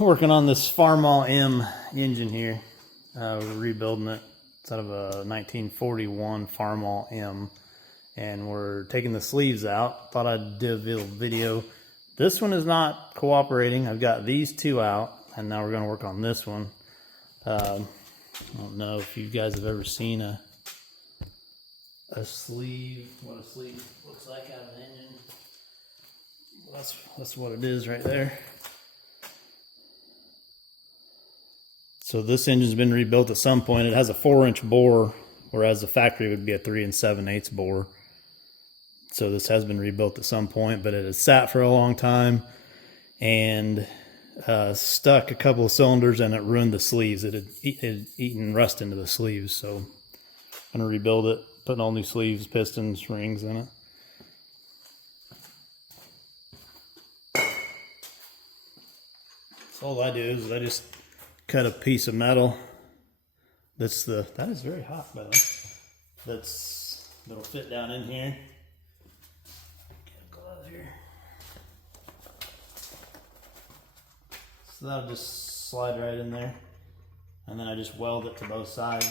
working on this Farmall M engine here. We're rebuilding it. It's out of a 1941 Farmall M, and we're taking the sleeves out. Thought I'd do a little video. This one is not cooperating. I've got these two out, and now we're going to work on this one. I don't know if you guys have ever seen a sleeve, what a sleeve looks like out of an engine. Well, that's what it is right there. So this engine's been rebuilt at some point. It has a 4-inch bore, whereas the factory would be a 3 7/8 bore. So this has been rebuilt at some point, but it has sat for a long time and stuck a couple of cylinders, and it ruined the sleeves. It had eaten rust into the sleeves. So I'm gonna rebuild it, putting all new sleeves, pistons, rings in it. So all I do is I just cut a piece of metal. That is very hot, by the way. That'll fit down in here. Get a glove here. So that'll just slide right in there, and then I just weld it to both sides.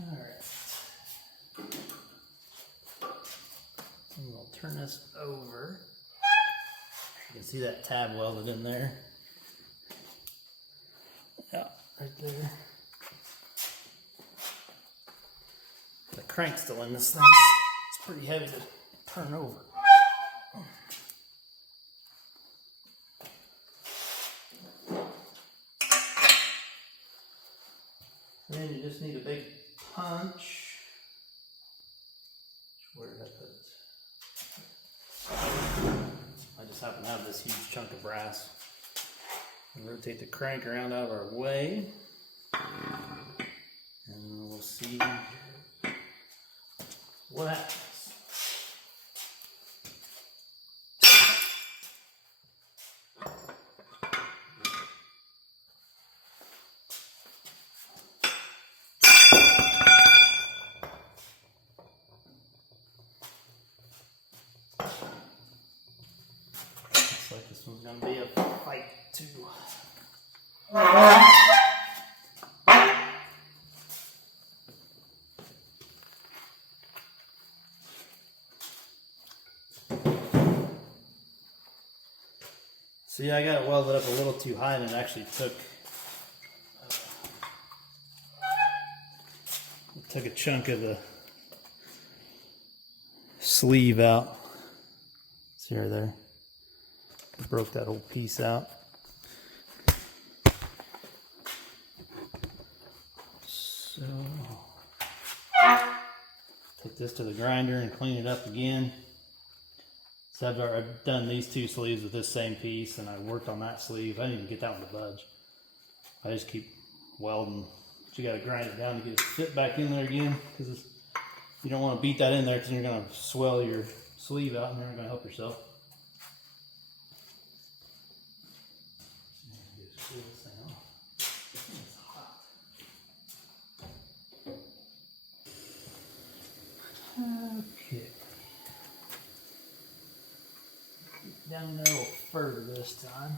Alright, and we'll turn this over. You can see that tab welded in there. Yeah, right there. The crank's still in this thing. It's pretty heavy to turn over. And then you just need a big punch. Where did I put it? I just happen to have this huge chunk of brass. I'll rotate the crank around out of our way, and we'll see what happens. Looks like this one's gonna be a fight too. See, I got it welded up a little too high, and it actually took a chunk of the sleeve out. See right there? I broke that whole piece out. So take this to the grinder and clean it up again. So I've done these two sleeves with this same piece, and I worked on that sleeve. I didn't even get that one to budge. I just keep welding. But you got to grind it down to get it to fit back in there again, because you don't want to beat that in there, because you're going to swell your sleeve out and you're not going to help yourself. Okay. Down there a little further this time.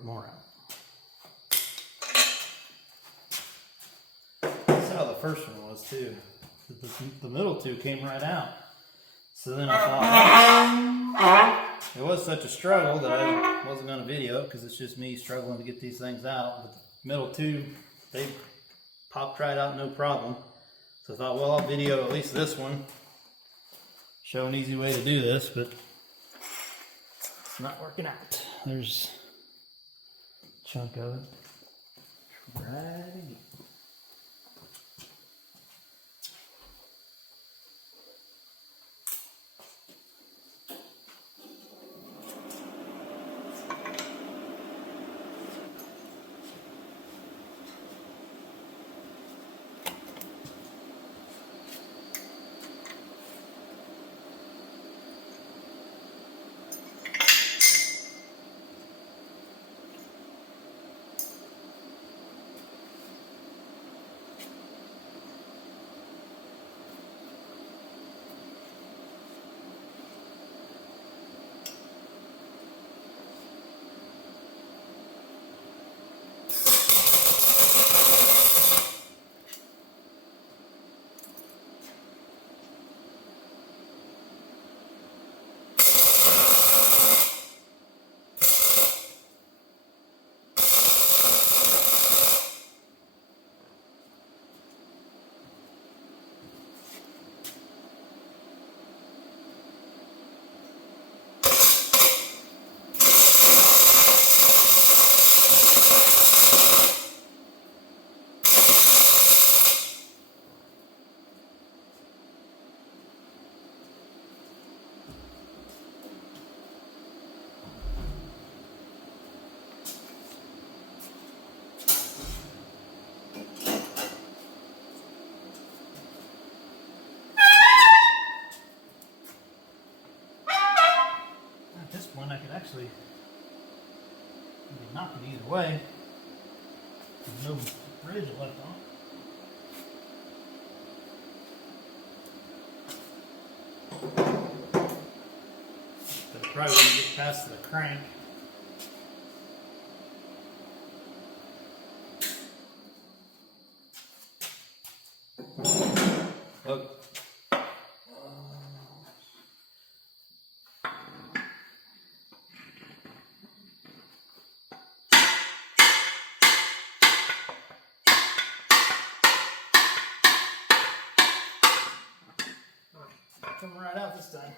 work more out. That's how the first one was too. The middle two came right out. So then I thought, it was such a struggle that I wasn't going to video it because it's just me struggling to get these things out. But the middle two, they popped right out no problem. So I thought, well, I'll video at least this one. Show an easy way to do this, but it's not working out. There's a chunk of it. Right again. At this point, I could actually knock it either way. There's no ridge left on it. But I probably wouldn't get past the crank. Look. Come right out this time.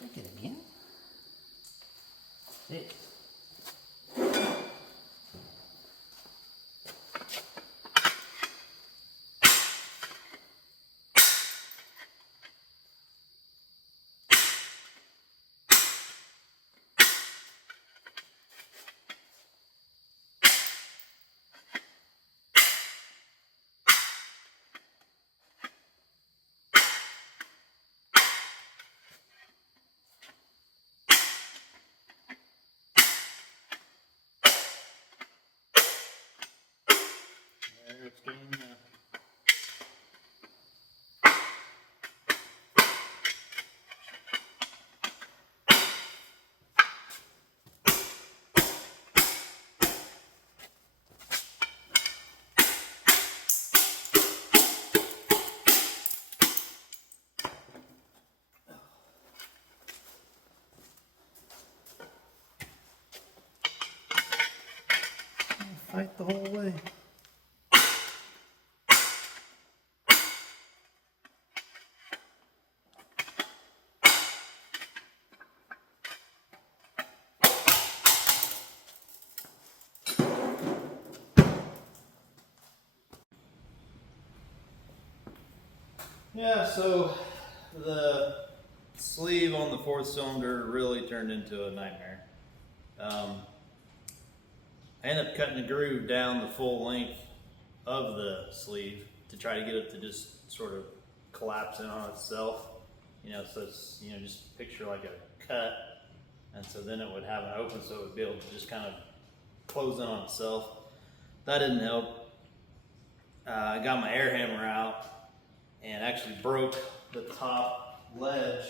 Break it again. It. There it's getting fight the whole way. Yeah, so the sleeve on the 4th cylinder really turned into a nightmare. I ended up cutting the groove down the full length of the sleeve to try to get it to just sort of collapse in on itself. So it's, just picture like a cut, and so then it would have an open so it would be able to just kind of close in on itself. That didn't help. I got my air hammer out and actually broke the top ledge.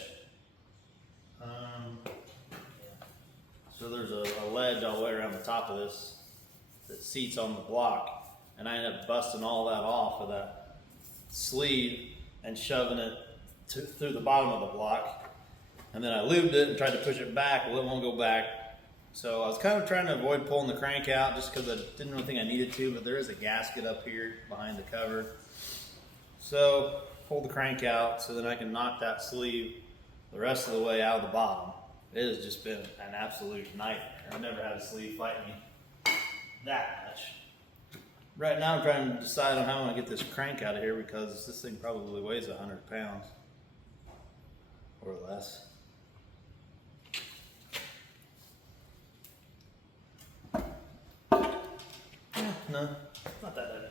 So there's a ledge all the way around the top of this that seats on the block, and I ended up busting all that off of that sleeve and shoving it through the bottom of the block. And then I lubed it and tried to push it back. Well, it won't go back. So I was kind of trying to avoid pulling the crank out just because I didn't really think I needed to, but there is a gasket up here behind the cover. So pull the crank out so then I can knock that sleeve the rest of the way out of the bottom. It has just been an absolute nightmare. I've never had a sleeve fight me that much. Right now I'm trying to decide on how I'm going to get this crank out of here because this thing probably weighs 100 pounds or less. No, not that heavy.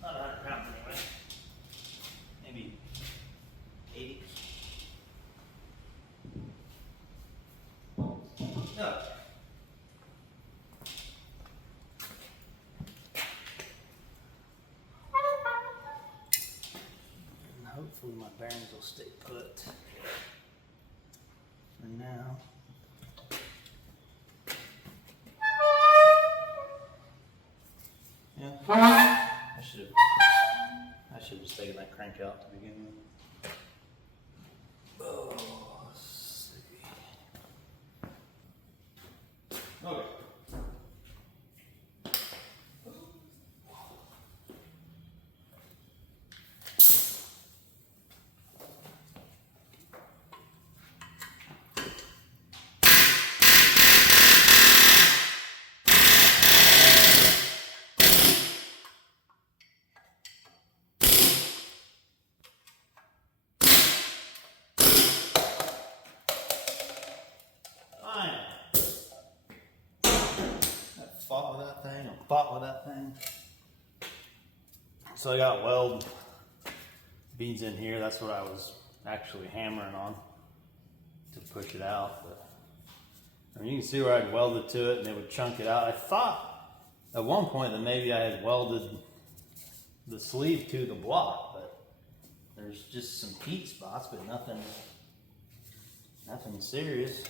Not 100 pounds anyway. Maybe 80. No. And hopefully my bearings will stay put for now. Yeah, I should have just taken that crank out to begin with. Oh, let's see. Okay. Fought with that thing. So I got weld beads in here. That's what I was actually hammering on to push it out. But I mean, you can see where I'd welded to it and it would chunk it out. I thought at one point that maybe I had welded the sleeve to the block, but there's just some heat spots, but nothing serious.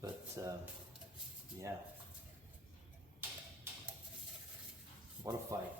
But yeah, what a fight.